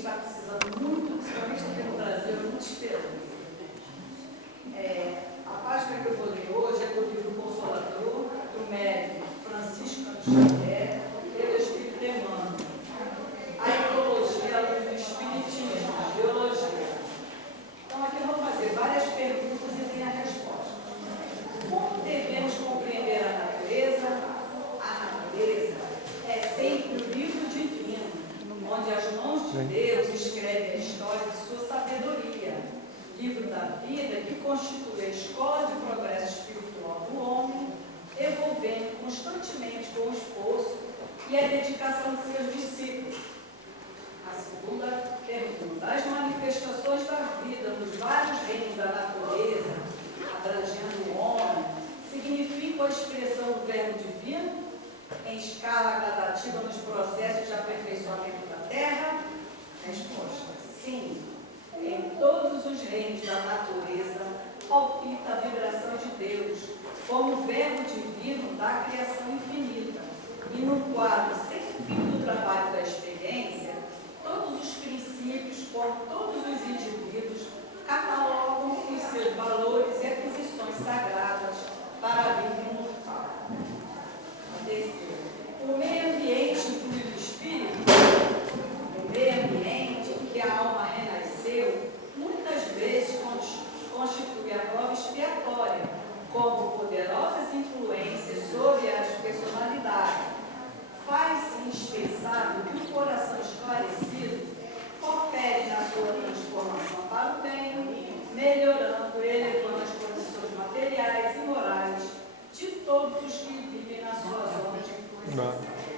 está precisando muito, principalmente aqui no Brasil, é muito esperança. A página que eu vou ler hoje é do livro Consolador, do médico Francisco Xavier, pelo Espírito Emmanuel. A ecologia à luz do espiritismo, a biologia. Então, aqui eu vou fazer várias perguntas e tem a resposta. Como devemos compreender a natureza? A natureza é sempre o livro divino, onde as mãos de Deus escrevem a história de sua sabedoria. Livro da vida que constitui a escola de progresso espiritual do homem, evolvendo constantemente com o esforço e a dedicação de seus discípulos. A segunda pergunta: as manifestações da vida nos vários reinos da natureza, abrangendo o homem, significam a expressão do verbo divino em escala gradativa nos processos de aperfeiçoamento da terra? Resposta: sim. Em todos os reinos da natureza palpita a vibração de Deus, como o verbo divino da criação infinita. E no quadro sem fim do trabalho da experiência, todos os princípios, como todos os indivíduos, catalogam os seus valores e aquisições sagradas para a vida imortal. O meio ambiente inclui o espírito. O meio ambiente em que a alma renasceu, muitas vezes constitui a prova expiatória, como poderosas influências sobre as personalidades. Faz-se indispensável que o coração esclarecido coopere na sua transformação para o bem, melhorando e elevando as condições materiais e morais de todos os que vivem na sua zona de influência.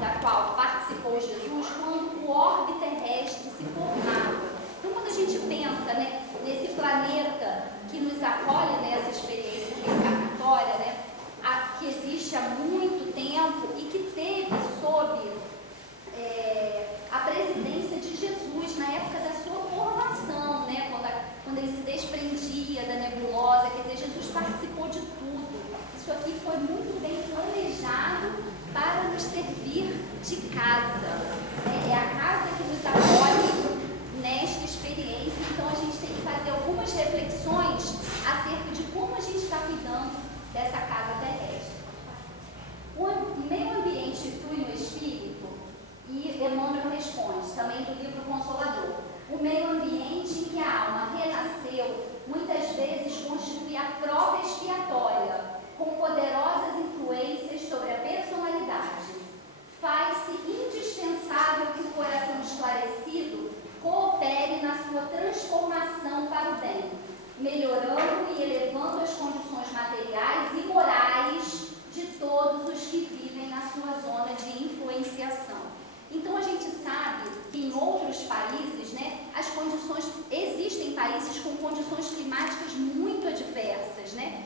Da qual participou Jesus quando o orbe terrestre se formava. Então, quando a gente pensa, né, nesse planeta que nos acolhe nessa experiência reencarnatória, né, que existe há muito tempo e que teve sob a presidência de Jesus na época da sua formação, né, quando ele se desprendia da nebulosa, quer dizer, Jesus participou de tudo. Isso aqui foi muito bem planejado para nos servir de casa. É a casa que nos acolhe nesta experiência. Então a gente tem que fazer algumas reflexões acerca de como a gente está cuidando dessa casa terrestre. O meio ambiente flui no espírito? E Emmanuel responde: transformação para o bem, melhorando e elevando as condições materiais e morais de todos os que vivem na sua zona de influenciação. Então a gente sabe que em outros países, né, as condições, existem países com condições climáticas muito adversas, né?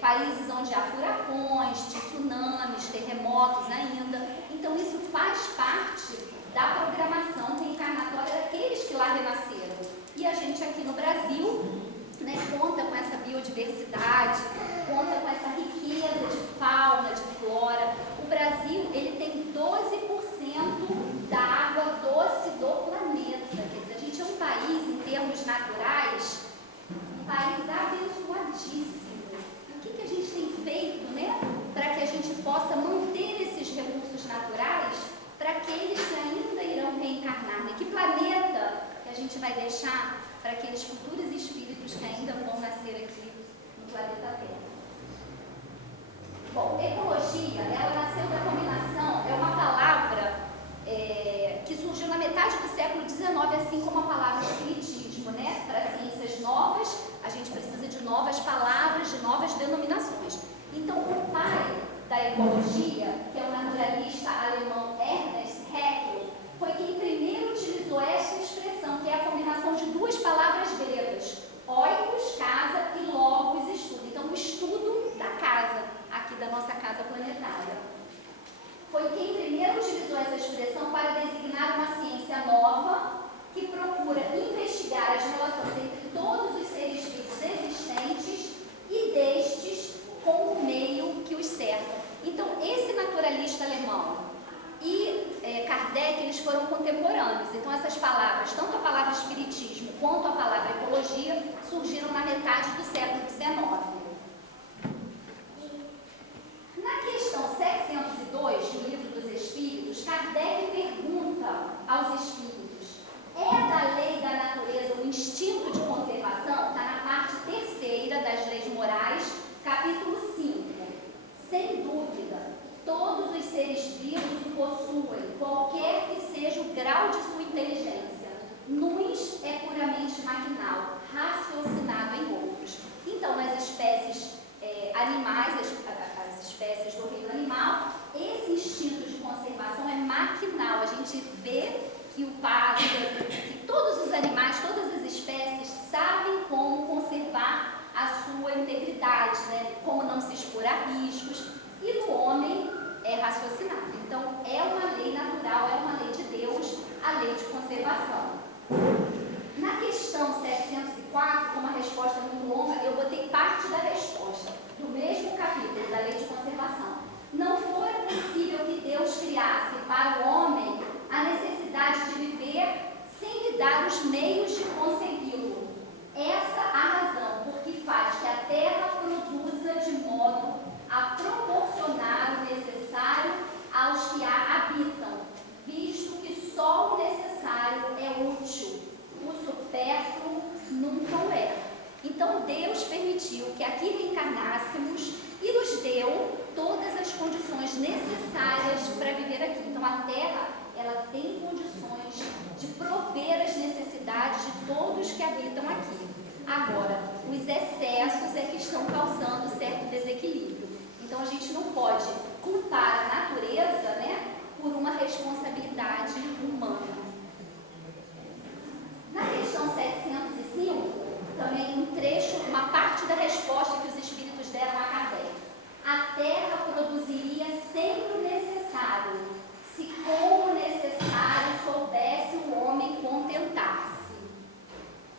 Países onde há furacões, tsunamis, terremotos ainda. Então isso faz parte da programação reencarnatória daqueles que lá renasceram. E a gente aqui no Brasil, né, conta com essa biodiversidade, conta com essa riqueza de fauna, de flora. O Brasil, ele tem 12% da água doce do planeta. Quer dizer, a gente é um país, em termos naturais, um país abençoadíssimo. O que a gente tem feito, né, para que a gente possa manter esses recursos naturais para aqueles que ainda irão reencarnar? Né? Que planeta que a gente vai deixar para aqueles futuros espíritos que ainda vão nascer aqui no planeta Terra? Bom, ecologia, ela nasceu da combinação, é uma palavra que surgiu na metade do século XIX, assim como a palavra espiritismo, né? Para ciências novas, a gente precisa de novas palavras, de novas denominações. Então, o pai da ecologia, que é o naturalista alemão Ernst Haeckel, foi quem primeiro utilizou essa expressão, que é a combinação de duas palavras gregas, oikos, casa, e logos, estudo. Então, o estudo da casa, aqui da nossa casa planetária. Foi quem primeiro utilizou essa expressão para designar uma ciência nova que procura investigar as relações entre todos os seres vivos existentes e destes com o meio que os cerca. Então, esse naturalista alemão e Kardec, eles foram contemporâneos. Então, essas palavras, tanto a palavra espiritismo quanto a palavra ecologia, surgiram na metade do século XIX. Na questão 702 do Livro dos Espíritos, Kardec pergunta aos espíritos: é da lei da natureza o instinto de conservação? Está na parte terceira das leis morais, capítulo 5. Sem dúvida, todos os seres vivos o possuem, qualquer que seja o grau de sua inteligência. Nos é puramente maquinal, raciocinado em outros. Então, nas espécies animais, as espécies do reino animal, esse instinto de conservação é maquinal. A gente vê que o pássaro, que todos os animais, todas as espécies sabem como conservar a sua integridade, né? Como não se expor a riscos, e no homem é raciocinado. Então, é uma lei natural, é uma lei de Deus, a lei de conservação. Na questão 704, como a resposta é muito longa, eu botei parte da resposta, do mesmo capítulo, da lei de conservação. Não fora possível que Deus criasse para o homem a necessidade de viver sem lhe dar os meios de consegui-lo. Essa a razão por que faz que a terra produza de modo a proporcionar o necessário aos que a habitam, visto que só o necessário é útil, o supérfluo nunca o é. Então Deus permitiu que aqui reencarnássemos e nos deu todas as condições necessárias para viver aqui. Então a Terra, ela tem condições de prover as necessidades de todos que habitam aqui. Agora, os excessos é que estão causando certo desequilíbrio. Então a gente não pode culpar a natureza, né, por uma responsabilidade humana. Na questão 705, também um trecho, uma parte da resposta que os espíritos deram a Kardec. A terra produziria sempre o necessário, se com o necessário soubesse o homem contentar-se.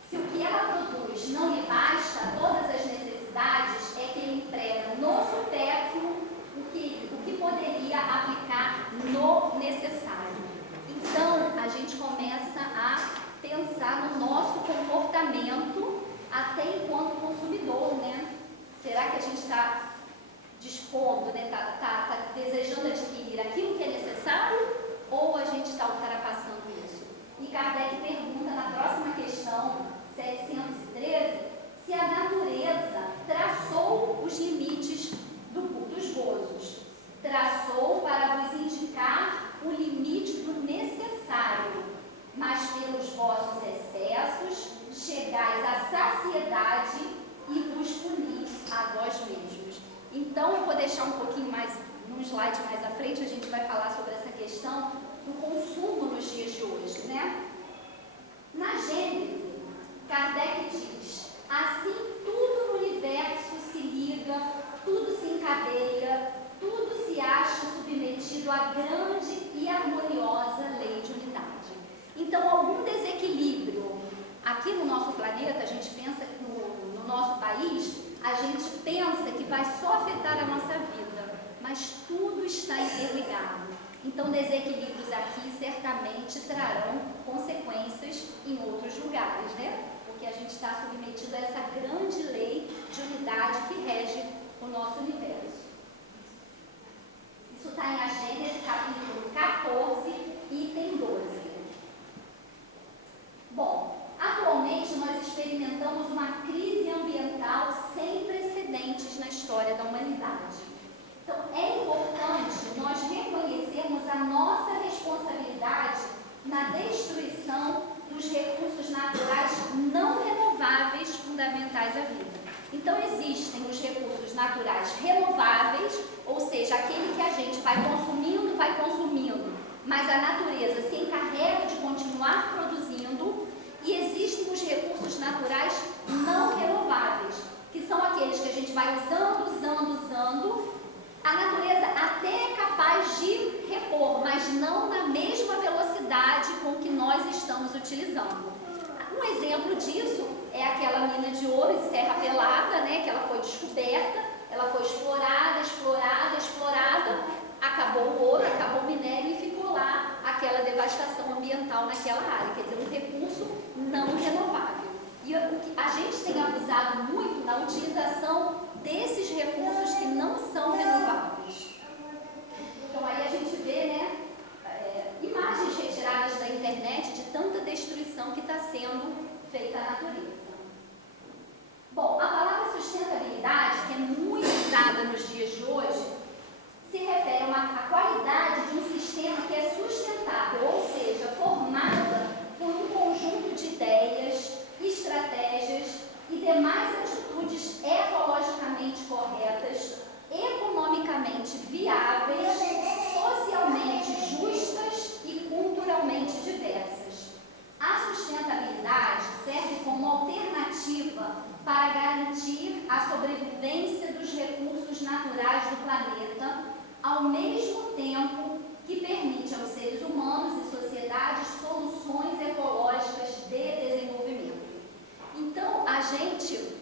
Se o que ela produz não lhe basta todas as necessidades, é que ele emprega no supérfluo o que poderia aplicar no necessário. consumo nos dias de hoje, né? Na Gênese, Kardec diz: assim tudo no universo se liga, tudo se encadeia, tudo se acha submetido à grande e harmoniosa lei de unidade. Então, algum desequilíbrio aqui no nosso planeta, a gente pensa que no nosso país, a gente pensa que vai só afetar a nossa vida, mas tudo está interligado. Então, desequilíbrios aqui certamente trarão consequências em outros lugares, né? Porque a gente está submetido a essa grande lei de unidade que rege o nosso universo. Isso está em A Gênese, capítulo 14, item 12. Bom, atualmente nós experimentamos uma crise ambiental sem precedentes na história da humanidade. Então, é importante nós reconhecermos a nossa responsabilidade na destruição dos recursos naturais não renováveis fundamentais à vida. Então, existem os recursos naturais renováveis, ou seja, aquele que a gente vai consumindo, mas a natureza se encarrega de continuar produzindo, e existem os recursos naturais não renováveis, que são aqueles que a gente vai usando, a natureza até é capaz de repor, mas não na mesma velocidade com que nós estamos utilizando. Um exemplo disso é aquela mina de ouro de Serra Pelada, né, que ela foi descoberta, ela foi explorada, acabou o ouro, acabou o minério e ficou lá aquela devastação ambiental naquela área, quer dizer, um recurso não renovável. E a gente tem abusado muito na utilização desses recursos que não são renováveis. Então aí a gente vê, né, imagens retiradas da internet de tanta destruição que está sendo feita à natureza. Bom, a palavra sustentabilidade, que é muito usada nos dias de hoje, se refere à qualidade de um sistema que é sustentável, ou seja, formada por um conjunto de ideias, estratégias e demais atitudes ecologicamente corretas, economicamente viáveis, socialmente justas e culturalmente diversas. A sustentabilidade serve como alternativa para garantir a sobrevivência dos recursos naturais do planeta, ao mesmo tempo que permite aos seres humanos e sociedades soluções ecológicas de desenvolvimento. Então, a gente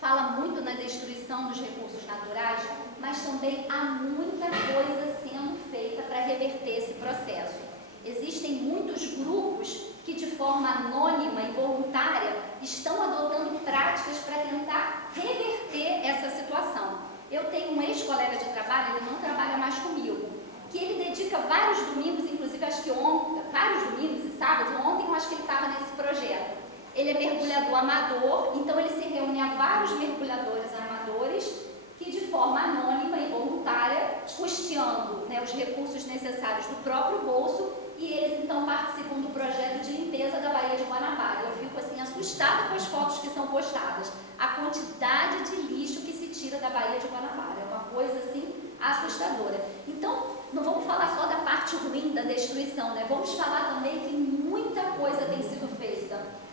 fala muito na destruição dos recursos naturais, mas também há muita coisa sendo feita para reverter esse processo. Existem muitos grupos que, de forma anônima e voluntária, estão adotando práticas para tentar reverter essa situação. Eu tenho um ex-colega de trabalho, ele não trabalha mais comigo, que ele dedica vários domingos, inclusive acho que ontem, vários domingos e sábados, ontem eu acho que ele estava nesse projeto. Ele é mergulhador amador, então ele se reúne a vários mergulhadores amadores que, de forma anônima e voluntária, custeando, né, os recursos necessários do próprio bolso, e eles então participam do projeto de limpeza da Baía de Guanabara. Eu fico assim assustada com as fotos que são postadas, a quantidade de lixo que se tira da Baía de Guanabara, é uma coisa assim assustadora. Então, não vamos falar só da parte ruim da destruição, né? Vamos falar também que muita coisa tem sido feita.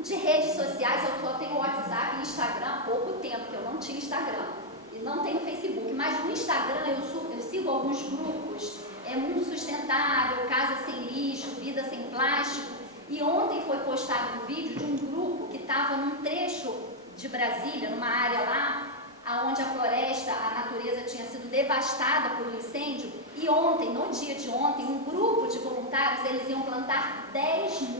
De redes sociais, eu só tenho WhatsApp e Instagram há pouco tempo, que eu não tinha Instagram, e não tenho Facebook, mas no Instagram eu sigo alguns grupos, Mundo Sustentável, Casa Sem Lixo, Vida Sem Plástico, e ontem foi postado um vídeo de um grupo que estava num trecho de Brasília, numa área lá, onde a floresta, a natureza tinha sido devastada por um incêndio, e ontem, no dia de ontem, um grupo de voluntários, eles iam plantar 100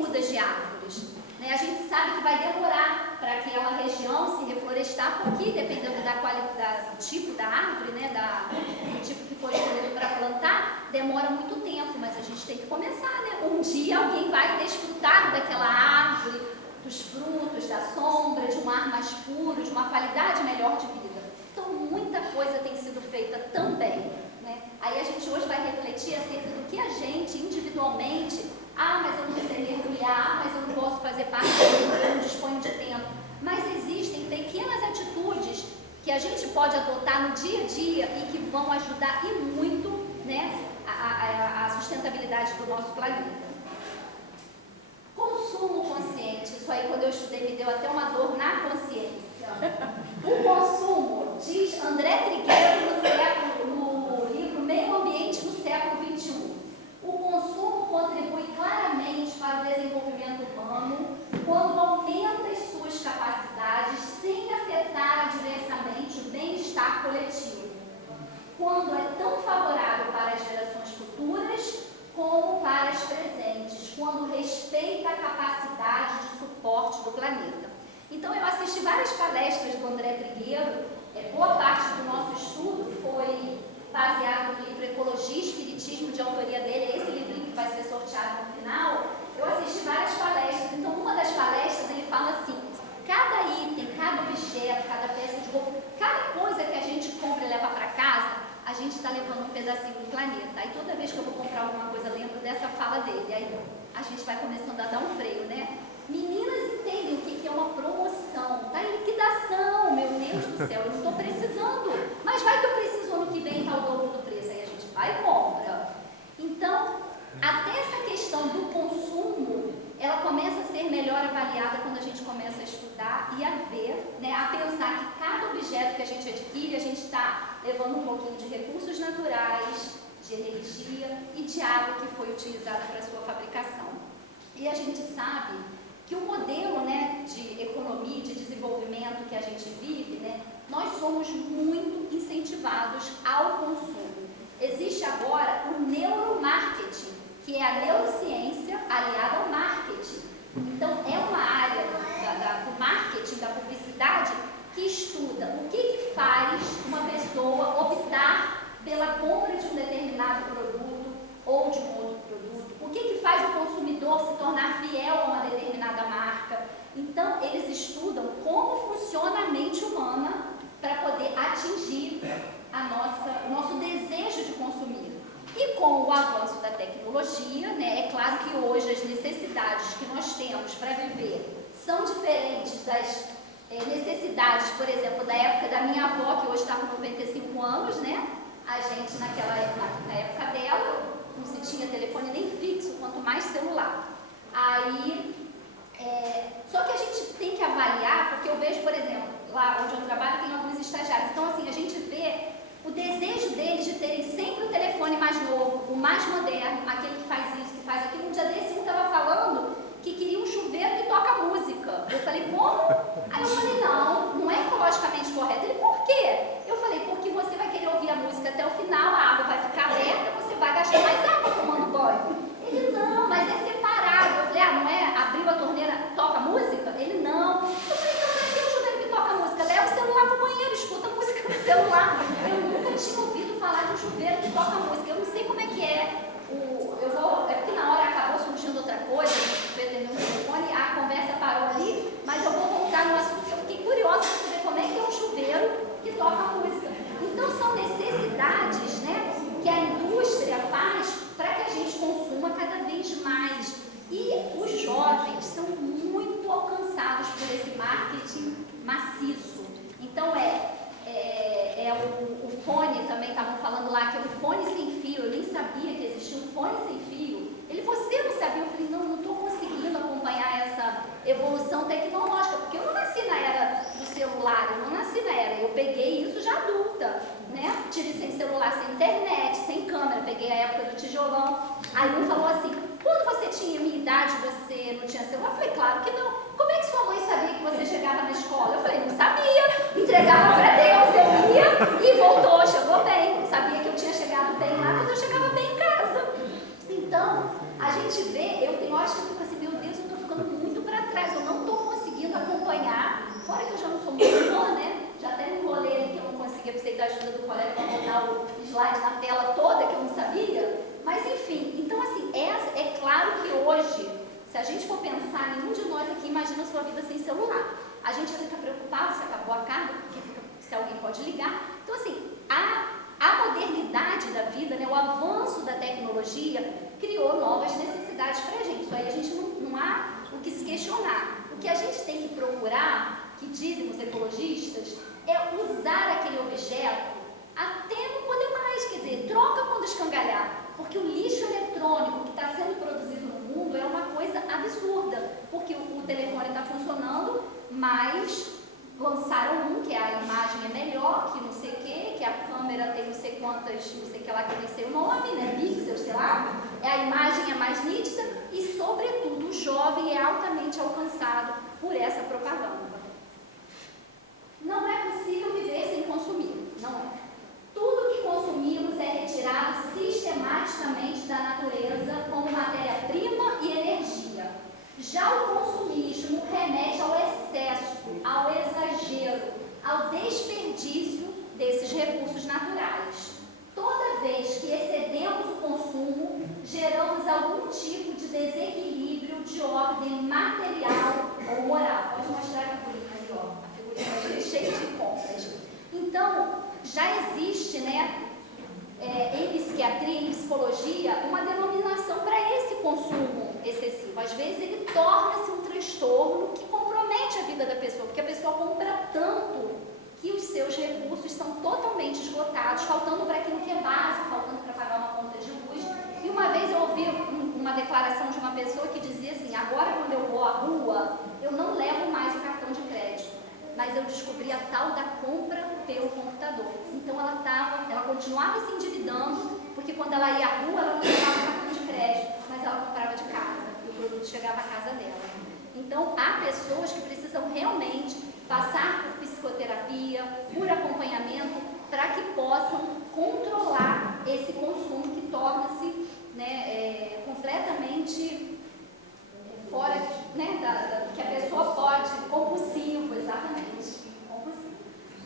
mudas de árvores. Né? A gente sabe que vai demorar para aquela região se reflorestar, porque dependendo da qualidade, do tipo da árvore, né, do tipo que foi escolhido para plantar, demora muito tempo, mas a gente tem que começar, né? Um dia alguém vai desfrutar daquela árvore, dos frutos, da sombra, de um ar mais puro, de uma qualidade melhor de vida. Então, muita coisa tem sido feita também, né? Aí a gente hoje vai refletir acerca do que a gente, individualmente, mas eu não sei mergulhar, mas eu não posso fazer parte disso, eu não disponho de tempo. Mas existem pequenas atitudes que a gente pode adotar no dia a dia e que vão ajudar e muito aí, quando eu estudei, me deu até uma dor na consciência. O consumo, diz André Trigueiro no livro Meio Ambiente no Século XXI. O consumo contribui claramente para o desenvolvimento humano quando aumenta as suas capacidades sem afetar adversamente o bem-estar coletivo, quando é tão favorável para as gerações futuras como para as presentes, quando respeita a capacidade de suporte do planeta. Então, eu assisti várias palestras do André Trigueiro, boa parte do nosso estudo foi baseado no livro Ecologia e Espiritismo, de autoria dele, é esse livrinho que vai ser sorteado no final. Eu assisti várias palestras, então uma das palestras ele fala assim, cada item, cada objeto, cada peça de roupa, cada coisa que a gente compra e leva para casa, a gente está levando um pedacinho do planeta. Aí toda vez que eu vou comprar alguma coisa, lembro dessa fala dele, aí a gente vai começando a dar um freio, né? Meninas entendem o que é uma promoção, tá em liquidação, meu Deus do céu, eu não estou precisando, mas vai que eu preciso ano que vem, tá o dobro do preço, aí a gente vai e compra. Então, até essa questão do consumo, ela começa a ser melhor avaliada quando a gente começa a estudar e a ver, né, a pensar que cada objeto que a gente adquire, a gente está levando um pouquinho de recursos naturais, de energia e de água que foi utilizada para a sua fabricação. E a gente sabe que o modelo, né, de economia e de desenvolvimento que a gente vive, né, nós somos muito incentivados ao consumo. Existe agora o neuromarketing, que é a neurociência aliada ao marketing. Então, é uma área do marketing, da publicidade, que estuda o que faz uma pessoa optar pela compra de um determinado produto ou de um outro produto, o que faz o consumidor se tornar fiel a uma determinada marca. Então, eles estudam como funciona a mente humana para poder atingir o nosso desejo de consumir. E com o avanço da tecnologia, né, é claro que hoje as necessidades que nós temos para viver são diferentes das necessidades, por exemplo, da época da minha avó, que hoje está com 95 anos, né? A gente, na época dela, não se tinha telefone nem fixo, quanto mais celular. Aí, só que a gente tem que avaliar, porque eu vejo, por exemplo, lá onde eu trabalho tem alguns estagiários, então assim, a gente vê o desejo deles de terem sempre o telefone mais novo, o mais moderno, aquele que faz isso, que faz aquilo. Um dia desse, um estava falando que queria um chuveiro que toca música. Eu falei, como? Aí eu falei, não é ecologicamente correto. Ele, por quê? Eu falei, porque você vai querer ouvir a música até o final, a água vai ficar aberta, você vai gastar mais água tomando banho. Ele, não, mas é separado. Eu falei, não é? Abriu a torneira, toca música? Ele, não. Eu falei, então não é o chuveiro que toca música, leva o celular pro banheiro, escuta música no celular. Eu nunca tinha ouvido falar de um chuveiro que toca música, eu não sei como é que é. É porque na hora acabou surgindo outra coisa, eu atender um telefone, a conversa parou ali, mas eu vou voltar no assunto, porque eu fiquei curiosa para saber como é que é um chuveiro que toca música. Então são necessidades, né, que a indústria faz para que a gente consuma cada vez mais. E os jovens são muito alcançados por esse marketing maciço. Então o fone também, estavam falando lá que é um fone sem fio, eu nem sabia que existia um fone sem fio. Você não sabia? Eu falei, não estou conseguindo acompanhar essa evolução tecnológica, porque eu não nasci na era do celular, eu não nasci na era, eu peguei isso já adulta, né? Tive sem celular, sem internet, sem câmera, peguei a época do tijolão. Aí um falou assim, quando você tinha minha idade, você não tinha celular? Eu falei, claro que não. Como é que sua mãe sabia que você chegava na escola? Eu falei, não sabia. Entregava para Deus, eu ia e voltou, chegou bem. Sabia que eu tinha chegado bem lá, mas eu chegava bem em casa. Então, a gente vê, eu tenho horas que eu fico assim, meu Deus, eu estou ficando muito para trás, eu não estou conseguindo acompanhar. Fora que eu já não sou muito fã, né? Já até me enrolei ali que eu não conseguia, precisei da ajuda do colega para botar o slide na tela toda, que eu não sabia. Mas enfim, então assim, é claro que hoje, se a gente for pensar, nenhum de nós aqui imagina a sua vida sem celular. A gente já fica preocupado se acabou a carga, porque se alguém pode ligar. Então assim, a modernidade da vida, né, o avanço da tecnologia criou novas necessidades para a gente. Isso aí a gente não há o que se questionar. O que a gente tem que procurar, que dizem os ecologistas, é usar aquele objeto até não poder mais, quer dizer, troca quando escangalhar, porque o lixo eletrônico que está sendo produzido no mundo é uma coisa absurda, porque o telefone shopping está funcionando, mas lançaram um que a imagem é melhor, que não sei o que a câmera tem não sei quantas, não sei o que lá, que eu nem sei o nome, né, pixels, sei lá, a imagem é mais nítida e, sobretudo, o jovem é altamente alcançado por essa propaganda. Não é possível viver sem consumir, não é. Tudo que consumimos é retirado sistematicamente da natureza como matéria-prima e energia. Já o consumismo remete ao excesso, ao exagero, ao desperdício desses recursos naturais. Toda vez que excedemos o consumo, geramos algum tipo de desequilíbrio de ordem material ou moral. Pode mostrar a figurinha ali, ó. A figurinha cheia de compras. Então, já existe, né, em psiquiatria, em psicologia, uma denominação para esse consumo excessivo. Às vezes ele torna-se um transtorno que compromete a vida da pessoa, porque a pessoa compra tanto que os seus recursos são totalmente esgotados, faltando para aquilo que é básico, faltando para pagar uma conta de luz. E uma vez eu ouvi uma declaração de uma pessoa que dizia assim: agora quando eu vou à rua, eu não levo mais o cartão de crédito, mas eu descobri a tal da compra pelo computador. Então ela continuava se endividando, porque quando ela ia à rua, ela não levava o cartão de crédito, mas ela comprava de casa, e o produto chegava à casa dela. Então há pessoas que precisam realmente passar por psicoterapia, por acompanhamento, para que possam controlar esse consumo que torna-se, né, completamente fora, né, que a pessoa pode, compulsivo, exatamente, compulsivo.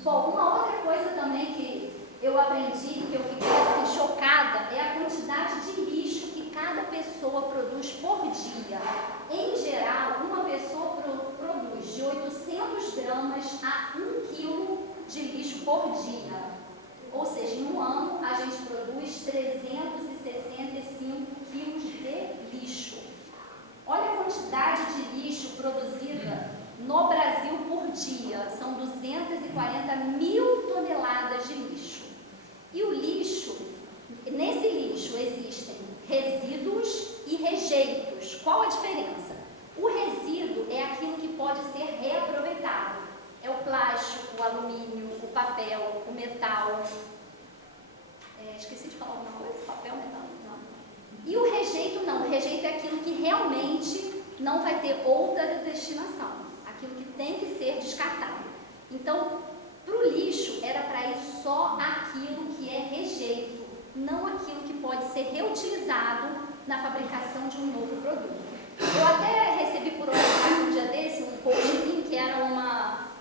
Bom, uma outra coisa também que eu aprendi, que eu fiquei assim, chocada, é a quantidade de lixo que cada pessoa produz por dia. Em geral, uma pessoa produz de 800 gramas a 1 quilo de lixo por dia. Ou seja, em um ano, a gente produz 365 quilos de lixo. Olha a quantidade de lixo produzida no Brasil por dia. São 240 mil toneladas de lixo. E o lixo, nesse lixo existem resíduos e rejeitos. Qual a diferença? O resíduo é aquilo que pode ser reaproveitado. É o plástico, o alumínio, o papel, o metal. Esqueci de falar alguma coisa? Papel, metal? Não. E o rejeito não. O rejeito é aquilo que realmente não vai ter outra destinação. Aquilo que tem que ser descartado. Então, para o lixo era para ir só aquilo que é rejeito, não aquilo que pode ser reutilizado na fabricação de um novo produto. Eu até recebi por WhatsApp um dia desse um postzinho que era um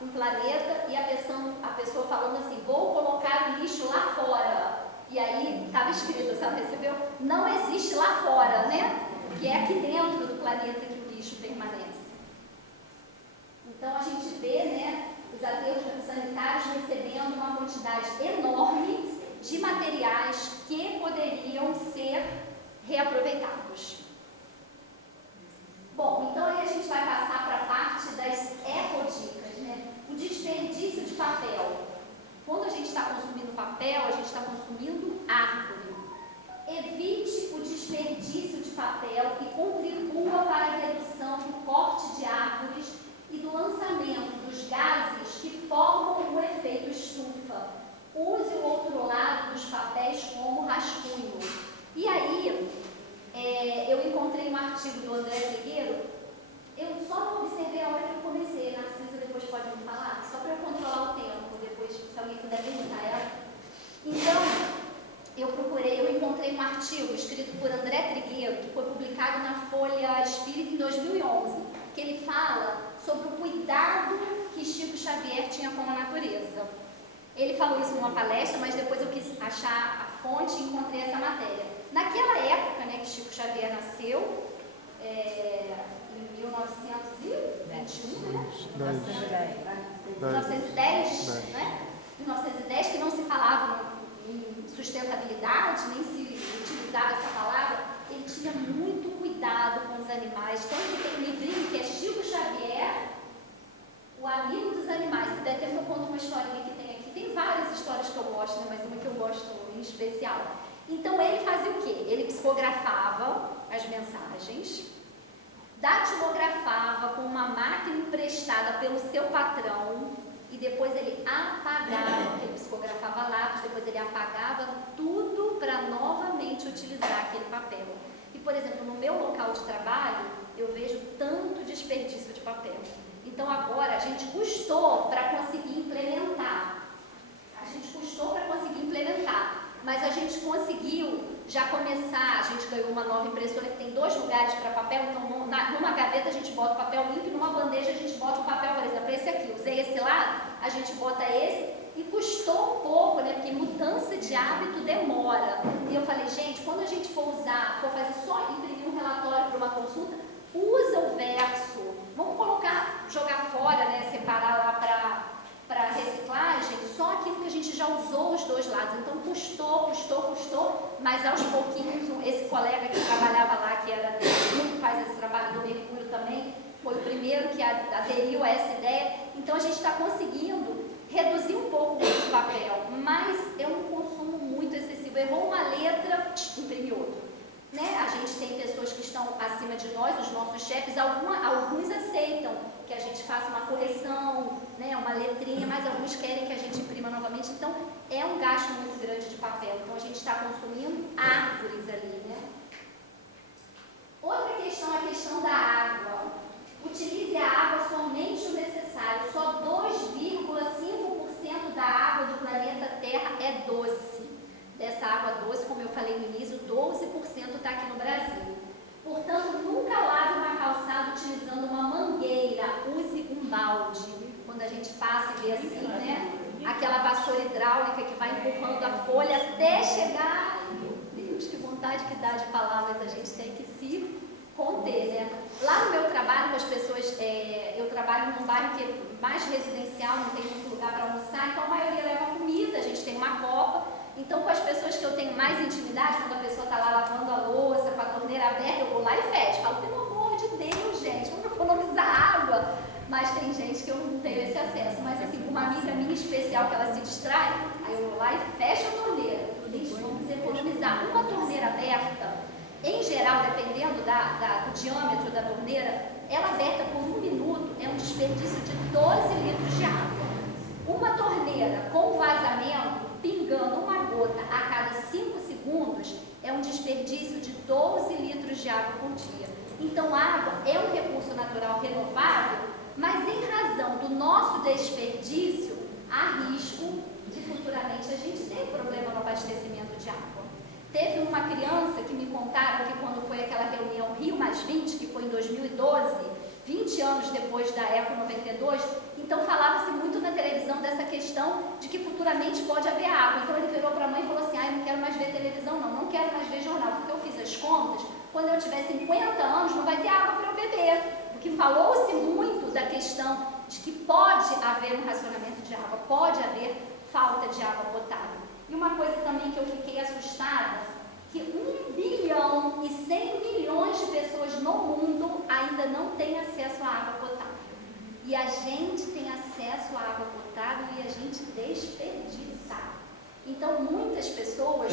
planeta e a pessoa falando assim: vou colocar o lixo lá fora. E aí estava escrito, sabe, recebeu? Não existe lá fora, né? Que é aqui dentro do planeta que o lixo permanece. Então a gente vê, né, os aterros sanitários recebendo uma quantidade enorme de materiais que poderiam ser reaproveitados. Bom, então aí a gente vai passar para a parte das ecodicas, né? O desperdício de papel. Quando a gente está consumindo papel, a gente está consumindo árvore. Evite o desperdício de papel e contribua para a redução do corte de árvores e do lançamento dos gases que formam o efeito estufa. Use o outro lado dos papéis como rascunho. E aí, eu encontrei um artigo do André Trigueiro. Eu só não observei a hora que eu comecei. A Narcisa depois pode me falar, só para eu controlar o tempo, depois, se alguém puder perguntar ela. Então, eu encontrei um artigo escrito por André Trigueiro, que foi publicado na Folha Espírita em 2011, que ele fala sobre o cuidado que Chico Xavier tinha com a natureza. Ele falou isso numa palestra, mas depois eu quis achar a fonte e encontrei essa matéria. Naquela época, né, que Chico Xavier nasceu, em 1921, né? 1910, né? 1910, que não se falava em sustentabilidade, nem se utilizava essa palavra. Ele tinha muito cuidado com os animais. Então, ele tem um livrinho que é Chico Xavier, o amigo dos animais. Se der tempo, eu conto uma historinha que tem aqui. Tem várias histórias que eu gosto, né? Mas uma que eu gosto em especial. Então, ele fazia o quê? Ele psicografava as mensagens, datilografava com uma máquina emprestada pelo seu patrão e depois ele apagava, porque ele psicografava lápis, depois ele apagava tudo para novamente utilizar aquele papel. E, por exemplo, no meu local de trabalho, eu vejo tanto desperdício de papel. Então, agora, a gente custou para conseguir implementar. Mas a gente conseguiu já começar, a gente ganhou uma nova impressora que tem 2 lugares para papel, então numa gaveta a gente bota o papel limpo e numa bandeja a gente bota o papel, por exemplo, esse aqui, usei esse lado, a gente bota esse e custou um pouco, né, porque mudança de hábito demora. E eu falei, gente, quando a gente for fazer só imprimir um relatório para uma consulta, usa o verso, vamos jogar fora, né, separar lá para reciclagem, só aquilo que a gente já usou os 2 lados. Então custou, mas aos pouquinhos, esse colega que trabalhava lá, que faz esse trabalho do Mercúrio também, foi o primeiro que aderiu a essa ideia. Então a gente está conseguindo reduzir um pouco o uso do papel, mas é um consumo muito excessivo. Errou uma letra, imprime outra. Né? A gente tem pessoas que estão acima de nós, os nossos chefes, alguns aceitam que a gente faça uma correção, né, uma letrinha, mas alguns querem que a gente imprima novamente. Então, é um gasto muito grande de papel. Então, a gente está consumindo árvores ali, né? Outra questão é a questão da água. Utilize a água somente o necessário. Só 2,5% da água do planeta Terra é doce. Dessa água doce, como eu falei no início, 12% está aqui no Brasil. Portanto, nunca lave uma calçada utilizando uma mangueira, use um balde. Quando a gente passa e vê assim, né, aquela vassoura hidráulica que vai empurrando a folha até chegar. Meu Deus, que vontade que dá de falar, mas a gente tem que se conter, né? Lá no meu trabalho, com as pessoas, eu trabalho num bairro que é mais residencial, não tem muito lugar para almoçar, então a maioria leva comida, a gente tem uma copa. Então, com as pessoas que eu tenho mais intimidade, quando a pessoa está lá lavando a louça, com a torneira aberta, eu vou lá e fecho. Falo, pelo amor de Deus, gente, vamos economizar água. Mas tem gente que eu não tenho esse acesso. Mas, assim, uma amiga minha especial, que ela se distrai, aí eu vou lá e fecho a torneira. Gente, vamos economizar. Uma torneira aberta, em geral, dependendo do diâmetro da torneira, ela aberta por 1 minuto é um desperdício de 12 litros de água. Uma torneira com vazamento, pingando uma gota a cada 5 segundos, é um desperdício de 12 litros de água por dia. Então, a água é um recurso natural renovável, mas em razão do nosso desperdício, há risco de futuramente a gente ter problema no abastecimento de água. Teve uma criança que me contaram que quando foi aquela reunião Rio Mais 20, que foi em 2012, 20 anos depois da Eco 92, então falava-se muito na televisão dessa questão de que futuramente pode haver água. Então ele virou para a mãe e falou assim, eu não quero mais ver televisão não quero mais ver jornal, porque eu fiz as contas, quando eu tiver 50 anos não vai ter água para eu beber. Porque falou-se muito da questão de que pode haver um racionamento de água, pode haver falta de água potável. E uma coisa também que eu fiquei assustada, que 1 bilhão e 100 milhões de pessoas no mundo ainda não têm acesso à água potável. E a gente tem acesso à água potável e a gente desperdiça. Então, muitas pessoas,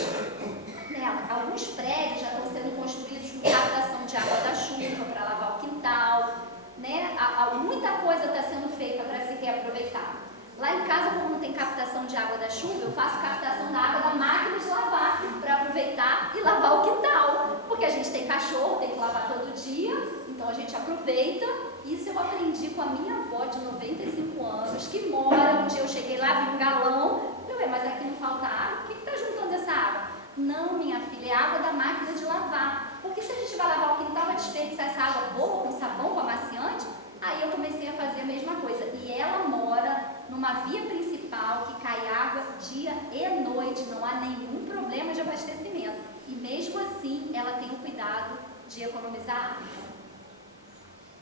né, alguns prédios já estão sendo construídos com captação de água da chuva para lavar o quintal, né? Muita coisa está sendo feita para se reaproveitar. Lá em casa, como não tem captação de água da chuva, eu faço captação da água da máquina de lavar para aproveitar e lavar o quintal. Porque a gente tem cachorro, tem que lavar todo dia, então a gente aproveita. Isso eu aprendi com a minha avó de 95 anos, que mora. Um dia eu cheguei lá, vi um galão, falei, mas aqui não falta água? Por que está juntando essa água? Não, minha filha, é água da máquina de lavar. Porque se a gente vai lavar o quintal, vai desperdiçar essa água boa, com sabão, com amaciante? Aí eu comecei a fazer a mesma coisa. E ela mora numa via principal que cai água dia e noite, não há nenhum problema de abastecimento. E mesmo assim, ela tem o cuidado de economizar água.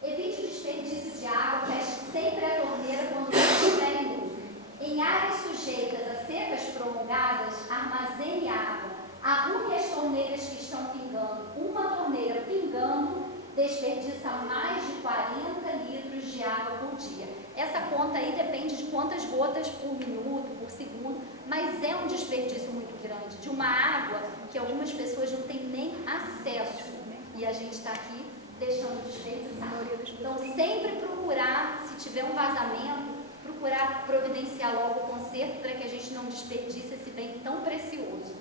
Evite o desperdício de água, feche sempre a torneira quando não estiver em uso. Em áreas sujeitas a secas prolongadas, armazene água. Arrume as torneiras que estão pingando. Uma torneira pingando desperdiça mais de 40 litros de água por dia. Essa conta aí depende de quantas gotas por minuto, por segundo, mas é um desperdício muito grande de uma água que algumas pessoas não têm nem acesso. E a gente está aqui deixando desperdiçado. Então, sempre procurar, se tiver um vazamento, procurar providenciar logo o conserto para que a gente não desperdice esse bem tão precioso.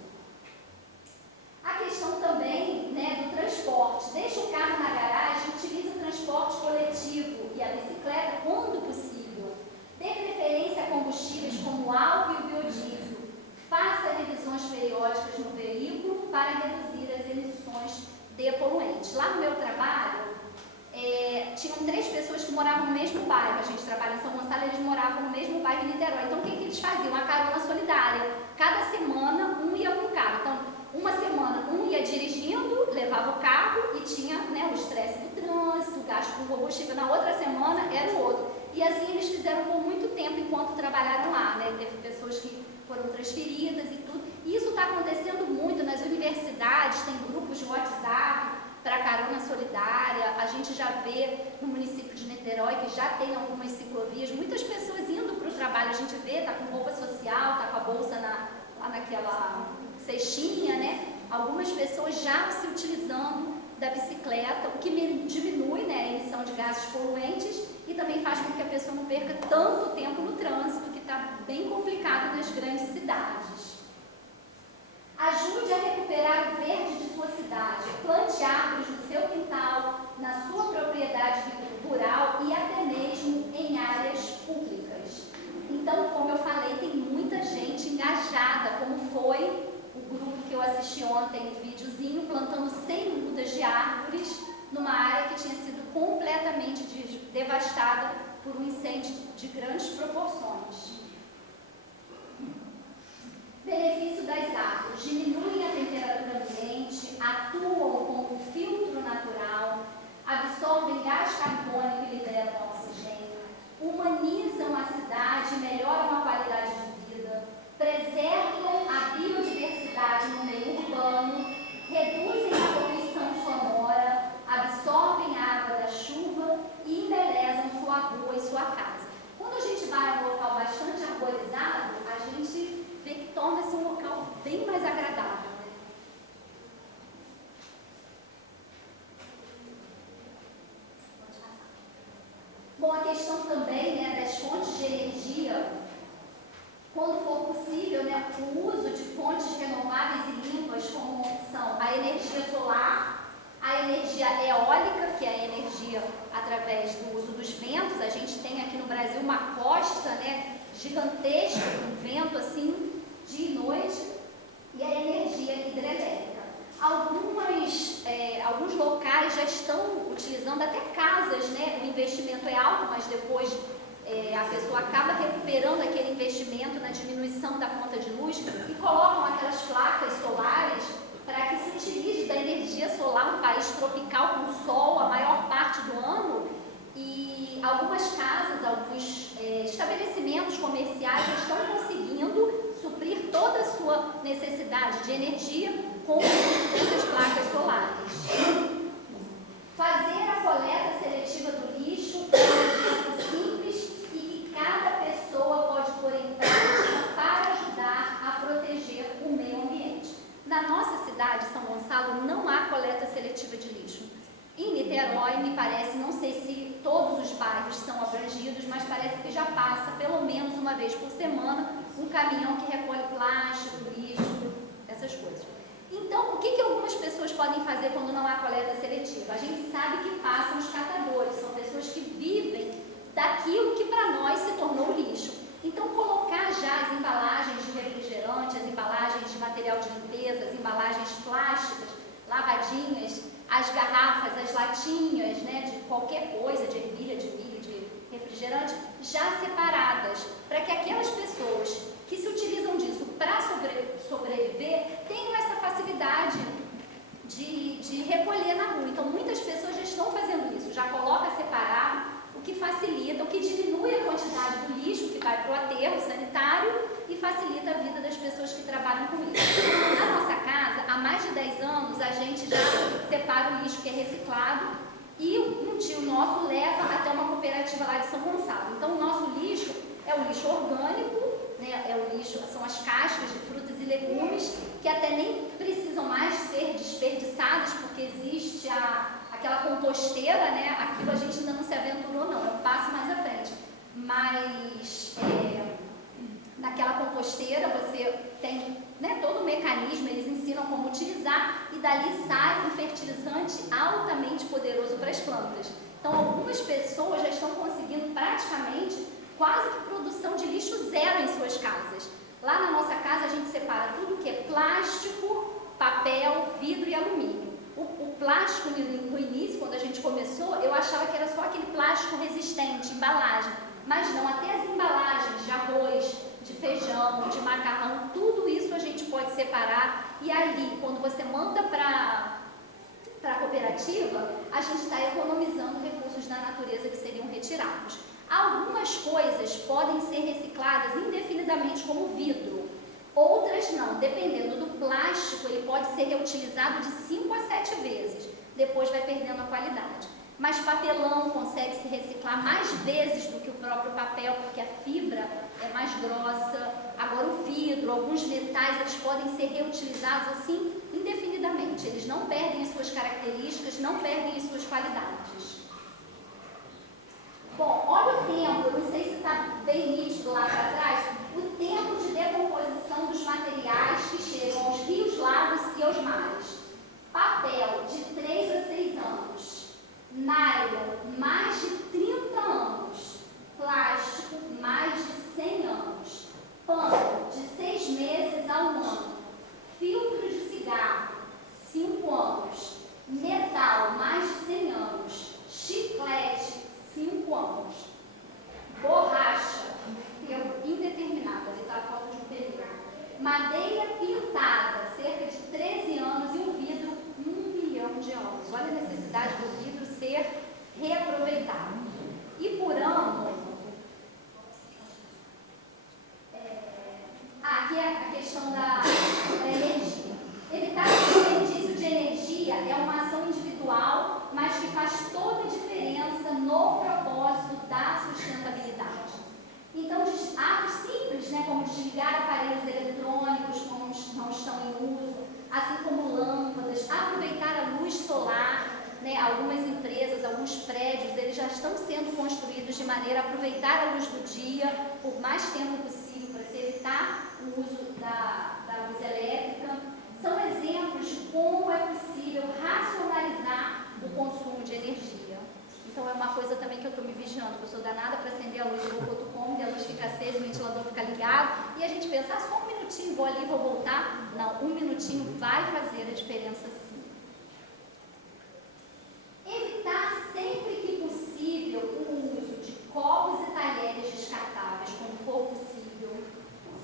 A questão também, né, do transporte. Deixa o carro na garagem, utiliza o transporte coletivo e a bicicleta quando possível. Dê preferência a combustíveis como o álcool e o biodiesel. Faça revisões periódicas no veículo para reduzir as emissões de poluentes. Lá no meu trabalho, tinham 3 pessoas que moravam no mesmo bairro. A gente trabalha em São Gonçalo, eles moravam no mesmo bairro em Niterói. Então, o que eles faziam? A carona solidária. Cada semana, um ia com o carro. Então, uma semana, um ia dirigindo, levava o carro e tinha, né, o estresse do trânsito, o gasto com combustível. Na outra semana, era o outro. E assim eles fizeram por muito tempo enquanto trabalharam lá, né? Teve pessoas que foram transferidas e tudo. E isso está acontecendo muito nas universidades, tem grupos de WhatsApp para carona solidária. A gente já vê no município de Niterói que já tem algumas ciclovias, muitas pessoas indo para o trabalho. A gente vê, está com roupa social, está com a bolsa lá naquela cestinha, né? Algumas pessoas já se utilizando da bicicleta, o que diminui, né, a emissão de gases poluentes e também faz com que a pessoa não perca tanto tempo no trânsito, que está bem complicado nas grandes cidades. Ajude a recuperar o verde de sua cidade. Plante árvores no seu quintal, na sua propriedade rural e até mesmo em áreas públicas. Então, como eu falei, tem muita gente engajada, como foi o grupo que eu assisti ontem, um videozinho, plantando 100 mudas de árvores numa área que tinha sido completamente devastada por um incêndio de grandes proporções. Benefício das árvores: diminuem a temperatura ambiente, atuam como filtro natural, absorvem gás carbônico e liberam oxigênio, humanizam a cidade, melhoram a qualidade de vida, preservam a biodiversidade no meio urbano, reduzem a poluição sonora, absorvem a água da chuva e embelezam sua rua e sua casa. Quando a gente vai a um local bastante arborizado, a gente vê que torna-se um local bem mais agradável, né? Pode passar. Bom, a questão também, né, das fontes de energia, quando for possível, né, o uso de fontes renováveis e limpas, como são a energia solar, a energia eólica, que é a energia através do uso dos ventos. A gente tem aqui no Brasil uma costa, né, gigantesca, um vento assim, dia e noite, e a energia hidrelétrica. Alguns locais já estão utilizando até casas, né, o investimento é alto, mas depois a pessoa acaba recuperando aquele investimento na diminuição da conta de luz e colocam aquelas placas solares para que se utilize da energia solar, um país tropical com sol a maior parte do ano, e algumas casas, alguns estabelecimentos comerciais já estão conseguindo suprir toda a sua necessidade de energia com o uso dessas placas solares. Fazer a coleta seletiva do lixo é um exemplo simples e que cada pessoa pode pôr em prática para ajudar a proteger o meio ambiente. Na nossa cidade, São Gonçalo, não há coleta seletiva de lixo. Em Niterói, me parece, não sei se todos os bairros são abrangidos, mas parece que já passa pelo menos uma vez por semana um caminhão que recolhe plástico, lixo, essas coisas. Então, o que algumas pessoas podem fazer quando não há coleta seletiva? A gente sabe que passam os catadores, são pessoas que vivem daquilo que para nós se tornou lixo. Então, colocar já as embalagens de refrigerante, as embalagens de material de limpeza, as embalagens plásticas, lavadinhas, as garrafas, as latinhas, né, de qualquer coisa, de ervilha, de milho, de refrigerante, já separadas, para que aquelas pessoas que se utilizam disso para sobreviver tenham essa facilidade de recolher na rua. Então, muitas pessoas já estão fazendo isso, já coloca separado, o que facilita, o que diminui a quantidade do lixo que vai para o aterro sanitário e facilita a vida das pessoas que trabalham com lixo. Na nossa casa, há mais de 10 anos, a gente já separa o lixo que é reciclado e um tio nosso leva até uma cooperativa lá de São Gonçalo. Então, o nosso lixo é o lixo orgânico, né, são as cascas de frutas e legumes, que até nem precisam mais ser desperdiçadas, porque existe aquela composteira torneira, você tem, né, todo o mecanismo, eles ensinam como utilizar e dali sai um fertilizante altamente poderoso para as plantas. Então, algumas pessoas já estão conseguindo praticamente quase que produção de lixo zero em suas casas. Lá na nossa casa a gente separa tudo que é plástico, papel, vidro e alumínio. O plástico no início, quando a gente começou, eu achava que era só aquele plástico resistente, embalagem. Mas não, até as embalagens de arroz, de feijão, de macarrão, tudo isso a gente pode separar. E ali, quando você manda para a cooperativa, a gente está economizando recursos da natureza que seriam retirados. Algumas coisas podem ser recicladas indefinidamente, como vidro. Outras não, dependendo do plástico, ele pode ser reutilizado de 5 a 7 vezes, depois vai perdendo a qualidade. Mas papelão consegue se reciclar mais vezes do que o próprio papel, porque a fibra é mais grossa. Agora o vidro, alguns metais, eles podem ser reutilizados assim indefinidamente, eles não perdem suas características, não perdem suas qualidades. Bom, olha o tempo, eu não sei se está bem nítido lá para trás, o tempo de decomposição dos materiais que chegam aos rios, lagos e aos mares. Papel, de 3 a 6 anos. Nylon, mais de 30 anos. Plástico, mais de 100 anos. Pano, de 6 meses a 1 ano. Filtro de cigarro, 5 anos. Metal, mais de 100 anos. Chiclete, 5 anos. Borracha, tempo indeterminado, ali está a falta de um período. Madeira pintada, cerca de 13 anos, e o vidro, 1 milhão de anos. Olha a necessidade do vidro ser reaproveitado. E por ano, aqui é a questão da energia. Evitar o desperdício de energia é uma ação individual, mas que faz toda a diferença no propósito da sustentabilidade. Então, atos simples, né, como desligar aparelhos eletrônicos quando não estão em uso, assim como lâmpadas, aproveitar a luz solar, né, algumas empresas, alguns prédios, eles já estão sendo construídos de maneira a aproveitar a luz do dia por mais tempo possível, para se evitar o uso da luz elétrica. São exemplos de como é possível racionalizar o consumo de energia. Então é uma coisa também que eu estou me vigiando, porque eu sou danada para acender a luz, eu vou para outro cômodo, a luz fica acesa, o ventilador fica ligado, e a gente pensa, só um minutinho, vou ali, vou voltar. Não, um minutinho vai fazer a diferença sim. Evitar sempre que possível o uso de copos e talheres descartáveis, quando for possível,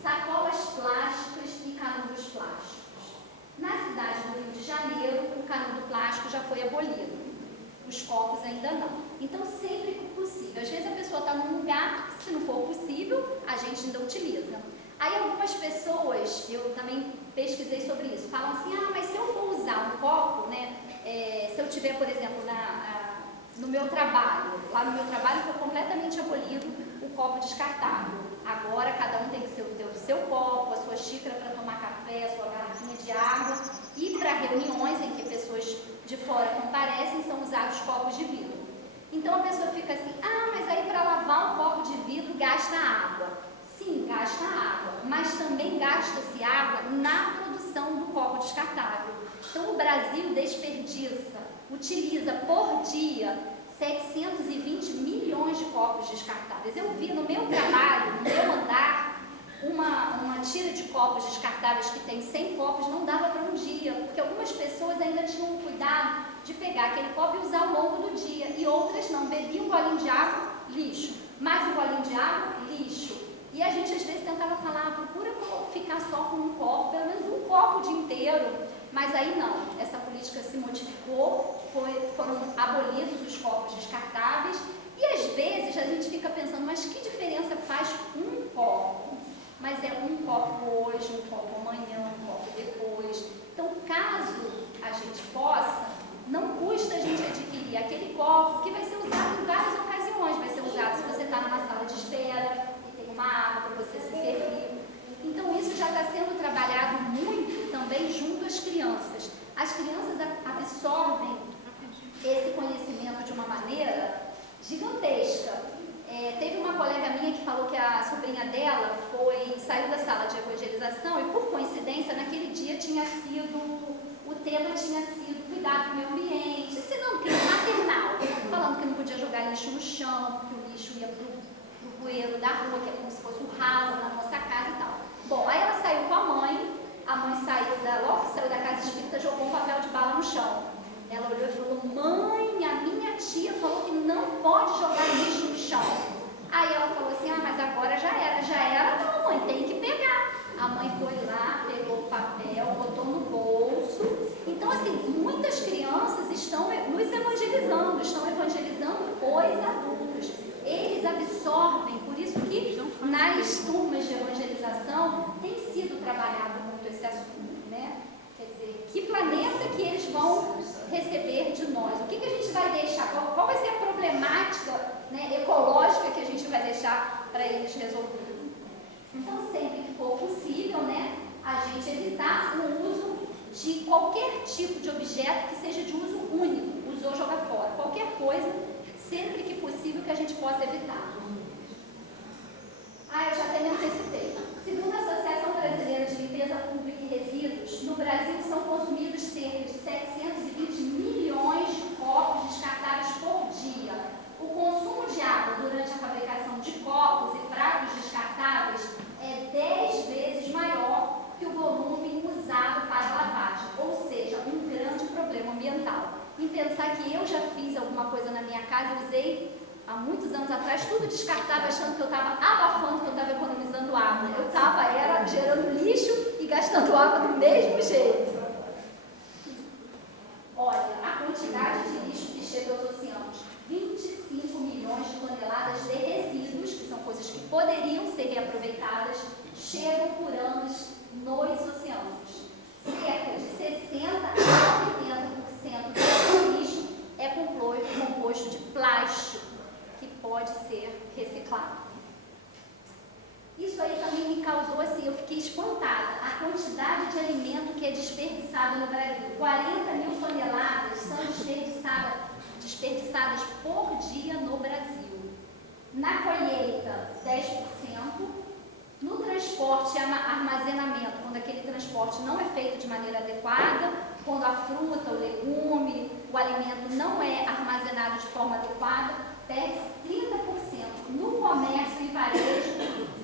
sacolas plásticas e canudos plásticos. Na cidade do Rio de Janeiro, o canudo plástico já foi abolido. Os copos ainda não. Então, sempre que possível. Às vezes a pessoa está num lugar, se não for possível, a gente ainda utiliza. Aí algumas pessoas, eu também pesquisei sobre isso, falam assim, mas se eu for usar um copo, né, se eu tiver, por exemplo, no meu trabalho, lá no meu trabalho foi completamente abolido o copo descartável. Agora cada um tem que ter o seu copo, a sua xícara para tomar café, a sua garrafinha de água, e para reuniões em que pessoas de fora comparecem, são usados copos de vidro. Então a pessoa fica assim, mas aí para lavar um copo de vidro gasta água. Sim, gasta água, mas também gasta-se água na produção do copo descartável. Então o Brasil desperdiça, utiliza por dia 720 milhões de copos descartáveis. Eu vi no meu trabalho, no meu andar, uma tira de copos descartáveis que tem 100 copos, não dava para um dia, porque algumas pessoas ainda tinham o cuidado de pegar aquele copo e usar ao longo do dia, e outras não, bebiam um golinho de água, lixo, mais um golinho de água, lixo. E a gente às vezes tentava falar, procura ficar só com um copo, pelo menos um copo o dia inteiro, mas aí não, essa política se modificou, foram abolidos os copos descartáveis, e às vezes a gente fica pensando, mas que diferença faz um copo? Mas é um copo hoje, um copo amanhã, um copo depois. Então, caso a gente possa, não custa a gente adquirir aquele copo que vai ser usado em várias ocasiões. Vai ser usado se você está numa sala de espera e tem uma água para você se servir. Então, isso já está sendo trabalhado muito também junto às crianças. As crianças absorvem esse conhecimento de uma maneira gigantesca. Teve uma colega minha que falou que a sobrinha dela saiu da sala de evangelização e, por coincidência, naquele dia o tema tinha sido cuidado com o meio ambiente, ensinando que era maternal, falando que não podia jogar lixo no chão, que o lixo ia pro bueiro da rua, que é como se fosse um ralo na nossa casa e tal. Bom, aí ela saiu com a mãe logo que saiu da casa espírita, jogou um papel de bala no chão. Ela olhou e falou: mãe, a minha tia falou que não pode jogar lixo no chão. Aí ela falou assim: mas agora já era. Já era não, mãe, tem que pegar. A mãe foi lá, pegou o papel, botou no bolso. Então, assim, muitas crianças estão nos evangelizando, estão evangelizando os adultos. Eles absorvem, por isso que nas turmas de evangelização tem sido trabalhado muito esse assunto, né? Quer dizer, que planeta que eles vão receber de nós? O que a gente vai deixar? Qual vai ser a problemática, né, ecológica que a gente vai deixar para eles resolverem? Então, sempre que for possível, né, a gente evitar o uso de qualquer tipo de objeto que seja de uso único, usou, joga fora. Qualquer coisa, sempre que possível, que a gente possa evitar. Eu já até me antecipei. Segundo a Associação Brasileira de Limpeza Pública e Resíduos, no Brasil são consumidos cerca de 720 milhões de copos descartáveis por dia. O consumo de água durante a fabricação de copos e pratos descartáveis é 10 vezes maior que o volume usado para lavagem, ou seja, um grande problema ambiental. Em pensar que eu já fiz alguma coisa na minha casa, eu usei há muitos anos atrás, tudo descartável, achando que eu estava abafando, que eu estava economizando água. Eu estava gerando lixo e gastando água do mesmo jeito. Olha, a quantidade de lixo que chega aos oceanos, 25 milhões de toneladas de resíduos, que são coisas que poderiam ser reaproveitadas, chegam por anos nos oceanos. Cerca de 60 a 80% desse lixo é composto de plástico, que pode ser reciclado. Isso aí também me causou, assim, eu fiquei espantada. A quantidade de alimento que é desperdiçado no Brasil. 40 mil toneladas são desperdiçadas por dia no Brasil. Na colheita, 10%. No transporte e armazenamento, quando aquele transporte não é feito de maneira adequada, quando a fruta, o legume, o alimento não é armazenado de forma adequada, perde 30%. No comércio e varejo,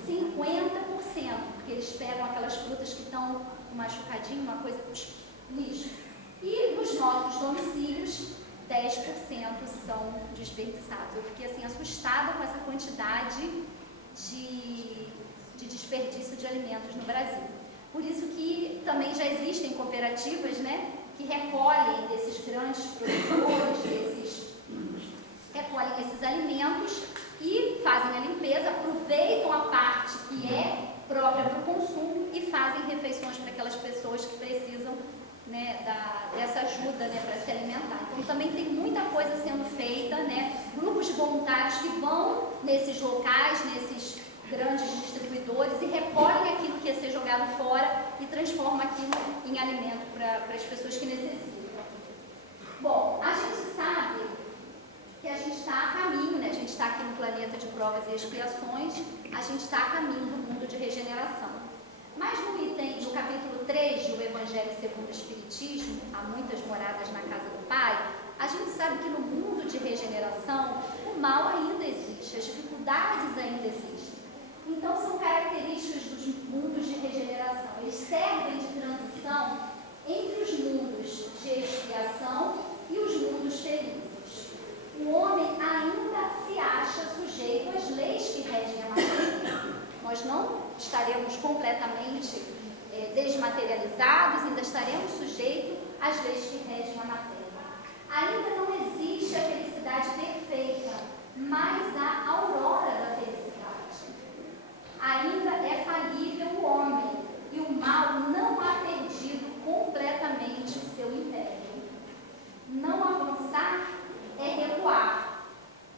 50%, porque eles pegam aquelas frutas que estão machucadinho, uma coisa, lixo. E nos nossos domicílios, 10% são desperdiçados. Eu fiquei assim assustada com essa quantidade de desperdício de alimentos no Brasil. Por isso que também já existem cooperativas, né, que recolhem desses grandes produtores, recolhem esses alimentos e fazem a limpeza, aproveitam a parte que é própria para o consumo e fazem refeições para aquelas pessoas que precisam, né, dessa ajuda, né, para se alimentar. Então também tem muita coisa sendo feita, né, grupos de voluntários que vão nesses locais, nesses grandes distribuidores e recolhem aquilo que ia ser jogado fora e transformam aquilo em alimento para as pessoas que necessitam. Bom, a gente sabe que a gente está a caminho, né? A gente está aqui no planeta de provas e expiações, a gente está a caminho do mundo de regeneração. Mas no capítulo 3 do Evangelho segundo o Espiritismo, há muitas moradas na casa do Pai, a gente sabe que no mundo de regeneração o mal ainda existe, as dificuldades ainda existem. Então, são características dos mundos de regeneração. Eles servem de transição entre os mundos de expiação e os mundos felizes. O homem ainda se acha sujeito às leis que regem a matéria. Nós não estaremos completamente desmaterializados, ainda estaremos sujeitos às leis que regem a matéria. Ainda não existe a felicidade perfeita, mas a aurora da felicidade. Ainda é falível o homem e o mal não ha perdido completamente o seu império. Não avançar é recuar.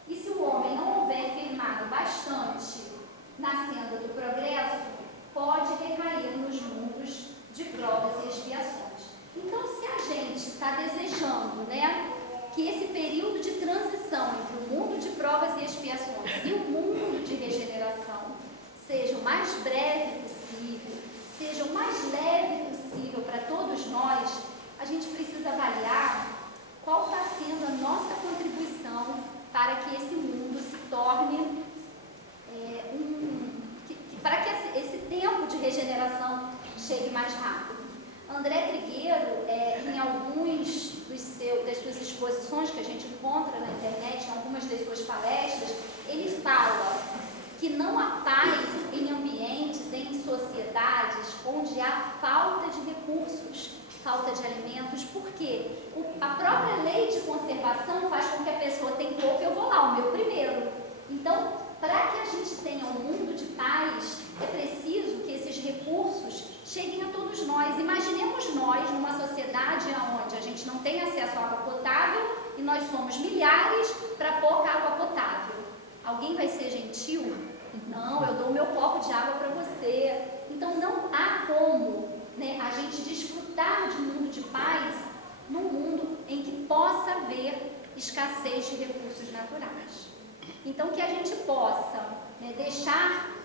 E se o homem não houver firmado bastante na senda do progresso, pode recair nos mundos de provas e expiações. Então, se a gente está desejando, né, que esse período de transição entre o mundo de provas e expiações e o mundo de regeneração seja o mais breve possível, seja o mais leve possível para todos nós, a gente precisa avaliar qual está sendo a nossa contribuição para que esse mundo se torne para que esse tempo de regeneração chegue mais rápido. André Trigueiro, em alguns das suas exposições que a gente encontra na internet, em algumas das suas palestras, ele fala que não há paz em ambientes, em sociedades onde há falta de recursos, falta de alimentos, porque a própria lei de conservação faz com que a pessoa tenha pouco, eu vou lá, o meu primeiro. Então, para que a gente tenha um mundo de paz, é preciso que esses recursos cheguem a todos nós. Imaginemos nós numa sociedade onde a gente não tem acesso à água potável e nós somos milhares para pouca água potável. Alguém vai ser gentil? Não, eu dou o meu copo de água para você. Então não há como, né, a gente desfrutar de um mundo de paz num mundo em que possa haver escassez de recursos naturais. Então que a gente possa, né, deixar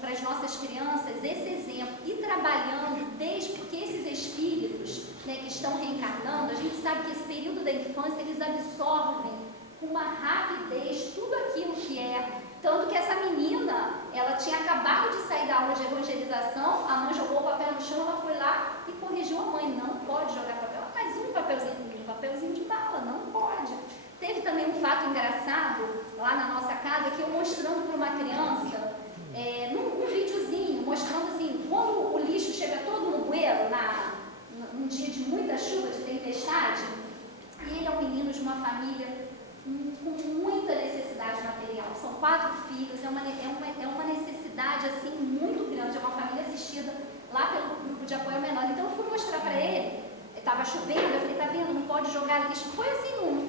para as nossas crianças esse exemplo e trabalhando porque esses espíritos, né, que estão reencarnando, a gente sabe que esse período da infância eles absorvem com uma rapidez tudo aquilo que é. Tanto que essa menina, ela tinha acabado de sair da aula de evangelização, a mãe jogou o papel no chão, ela foi lá e corrigiu a mãe, não pode jogar papel, mas um papelzinho de bala, não pode. Teve também um fato engraçado lá na nossa casa, que eu mostrando para uma criança, num videozinho, mostrando assim, quando o lixo chega todo no bueiro, num dia de muita chuva, de tempestade, e ele é um menino de uma família com muita necessidade material, são 4 filhos, é uma necessidade assim muito grande, é uma família assistida lá pelo grupo de apoio ao menor. Então eu fui mostrar para ele, estava chovendo, eu falei, tá vendo, não pode jogar lixo. Foi assim, não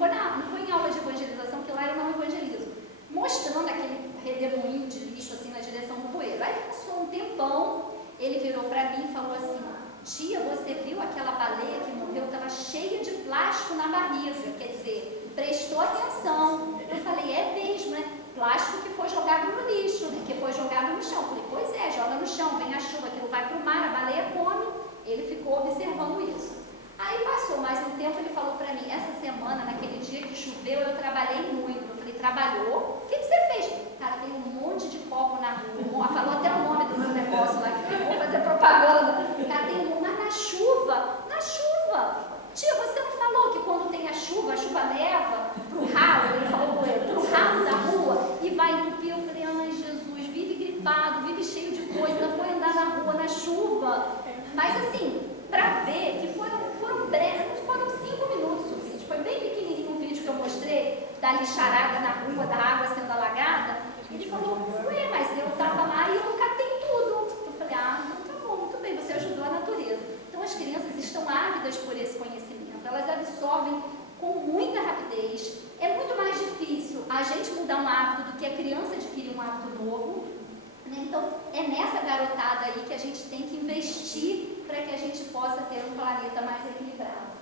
foi em aula de evangelização, que lá eu não evangelizo, mostrando aquele redemoinho de lixo assim na direção do bueiro. Aí passou um tempão, ele virou para mim e falou assim, tia, você viu aquela baleia que morreu, estava cheia de plástico na barriga, quer dizer, prestou atenção. Eu falei, é mesmo, né? Plástico que foi jogado no lixo, né? Que foi jogado no chão. Eu falei, pois é, joga no chão, vem a chuva, aquilo vai para o mar, a baleia come. Ele ficou observando isso. Aí passou mais um tempo, ele falou para mim, essa semana, naquele dia que choveu, eu trabalhei muito. Eu falei, trabalhou? O que você fez? Cara, tem um monte de copo na rua. Falou até o nome do meu negócio lá, que eu vou fazer propaganda. Cara, tem um, mas na chuva. Tia, você não falou que quando tem a chuva leva pro ralo, ele falou pro ralo da rua e vai entupir. Eu falei, ai Jesus, vive gripado, vive cheio de coisa, não foi andar na rua na chuva. Mas assim, para ver que foram breves, foram 5 minutos o vídeo, foi bem pequenininho o vídeo que eu mostrei da lixarada na rua, da água sendo alagada. Ele falou, ué, mas eu estava lá e eu catei tudo. Eu falei, tá bom, muito bem, você ajudou a natureza. Então as crianças estão ávidas por esse conhecimento, elas absorvem com muita rapidez. É muito mais difícil a gente mudar um hábito do que a criança adquirir um hábito novo, né? Então é nessa garotada aí que a gente tem que investir para que a gente possa ter um planeta mais equilibrado.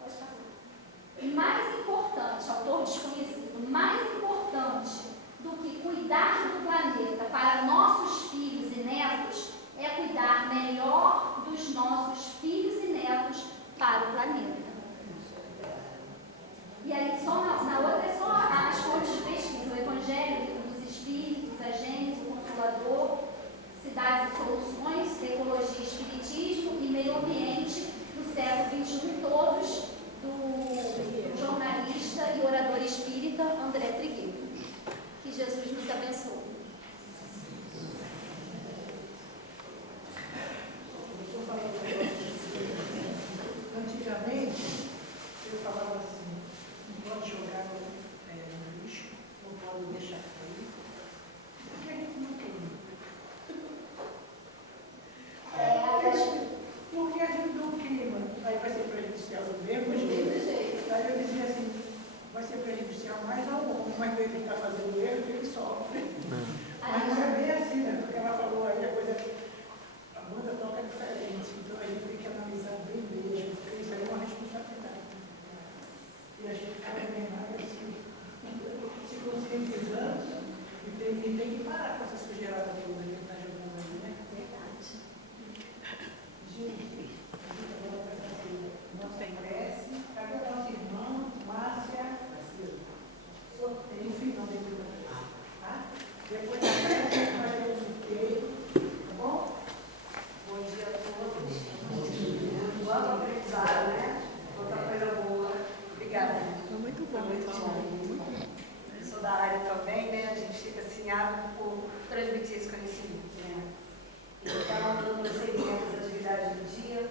Pode falar. Mais importante, autor desconhecido, mais importante do que cuidar do planeta para nossos filhos e netos é cuidar melhor dos nossos filhos e netos para o planeta. E aí, só na outra é só as fontes de pesquisa, o Evangelho, Livro dos Espíritos, a Gênesis, o Consolador, Cidades e Soluções, Ecologia e Espiritismo e Meio Ambiente, do século XXI, todos do jornalista e orador espírita André Trigueiro. Que Jesus nos abençoe. Antigamente, eu falava assim, não pode jogar no lixo, não pode deixar cair, porque a gente não queima. Porque a gente não queima, aí vai ser prejudicial do mesmo jeito. Aí eu dizia assim, vai ser prejudicial mais ao homem, mas ele está fazendo erro, ele sofre. Mas não é bem assim, né? Porque ela falou aí, a coisa, a banda toca diferente, então a gente tem que analisar bem mesmo, porque isso aí é uma responsabilidade. transmitir esse conhecimento. Então, no segmento das atividades do dia,